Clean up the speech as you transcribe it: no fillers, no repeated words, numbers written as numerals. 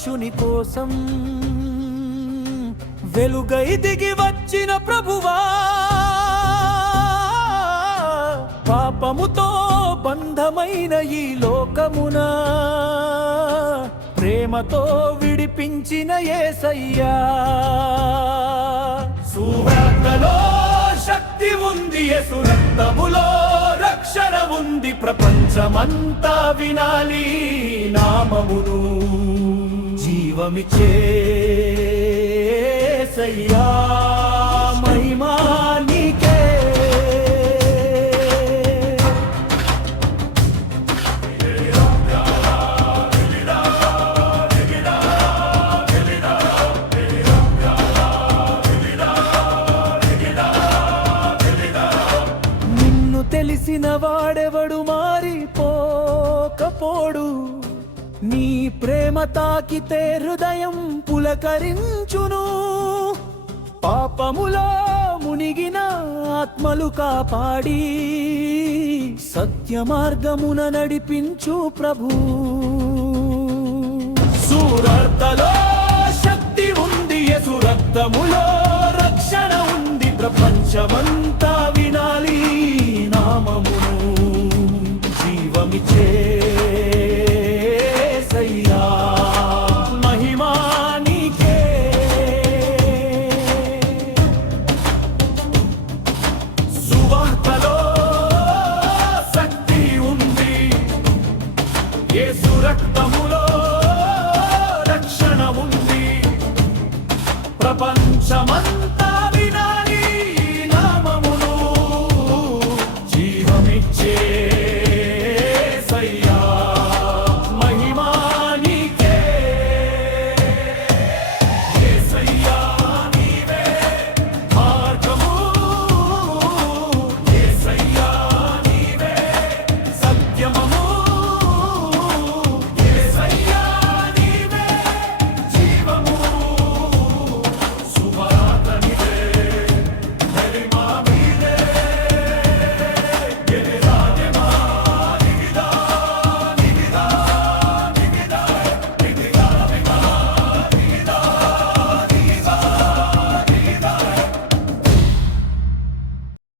మనుషుని కోసం వెలుగై దిగి వచ్చిన ప్రభువా, పాపముతో బంధమైన ఈ లోకమున ప్రేమతో విడిపించిన యేసయ్యా. సువార్తలో శక్తి ఉంది, యేసు రక్తములో రక్షణ ఉంది. ప్రపంచమంతా వినాలి నామమును, జీవమిచ్చే యేసయ్యా. మహిమా నీకే. తెలిసిన వాడెవడు మారిపోకపోడు, నీ ప్రేమ తాకితే హృదయం పులకరించును. పాపములో మునిగిన ఆత్మలు కాపాడి సత్య మార్గమున నడిపించు ప్రభు. సువార్తలో శక్తి ఉంది, యేసు రక్తములో రక్షణ ఉంది. ప్రపంచమంతా వినాలి నామమును, జీవమిచ్చే యేసయ్యా. మహిమా నీకే. సువార్తలో శక్తి ఉంది, యేసు రక్తములో రక్షణ ఉంది. ప్రపంచమంతా